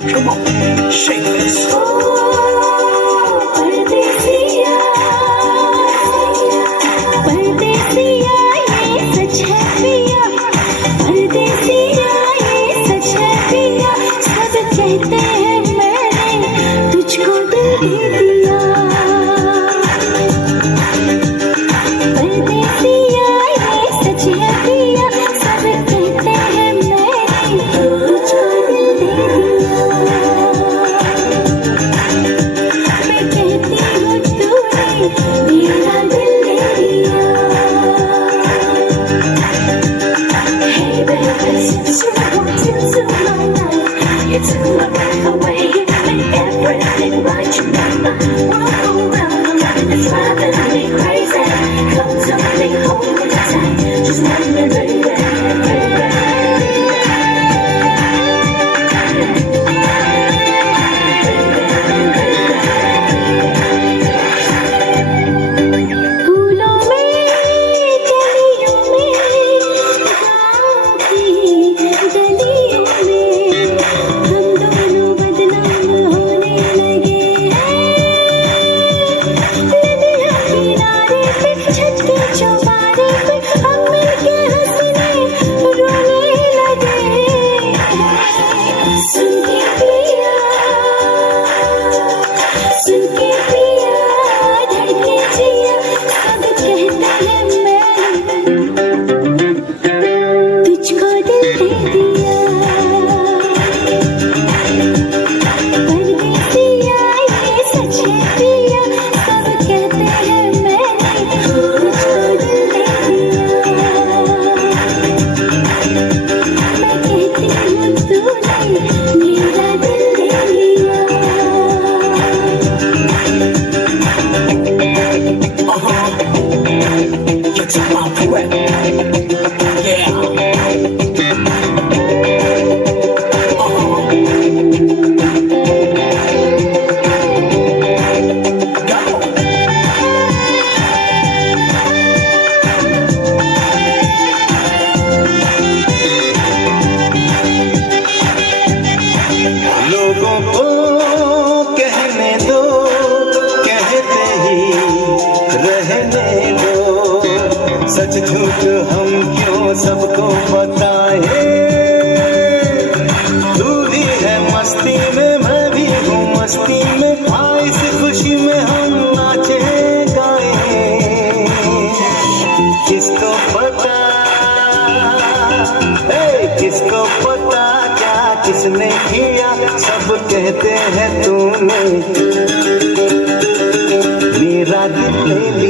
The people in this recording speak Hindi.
Come on, shake this. परदेसिया, परदेसिया ये सच है पिया, परदेसिया ये सच है पिया, सब कहते हैं मैंने तुझको दिल दे दिया। परदेसिया ये सच है पिया, सब कहते हैं मैंने तुझको दिल दे दिया। मैं कहती हूँ तूने मेरा दिल ले लिया। Hey baby, since you walked into my life, you took my breath away, you made everything right. You made my world go round, I'm loving it, driving me crazy. Come to me, hold me tight, just let me, baby, baby. फूलों में, कलियों में, गाँव की गलियों में, हम दोनों बदनाम होने लगे हैं। नदियाँ किनारे पे, छत के चौबारे पे, हम मिलके हंसने रोने लगे हैं। सुन के पिया, सुन के पिया, धड़के जिया, सब कहते हैं मैंने तुझको दिल दे दिया। परदेसिया ये सच है पिया, सब कहते हैं मैंने तुझको दिल दे दिया। मैं कहती हूँ तूने मेरा दिल ले लिया। You took my breath. Yeah. Go. लोगों को कहने दो, कहते ही रहने दो, सच झूठ हम क्यों सबको बताए। तू भी है मस्ती में, मैं भी हूँ मस्ती में, आ इस खुशी में हम नाचे गाए। किसको पता, किसको पता क्या किसने किया, सब कहते हैं तूने मेरा दिल ले लिया।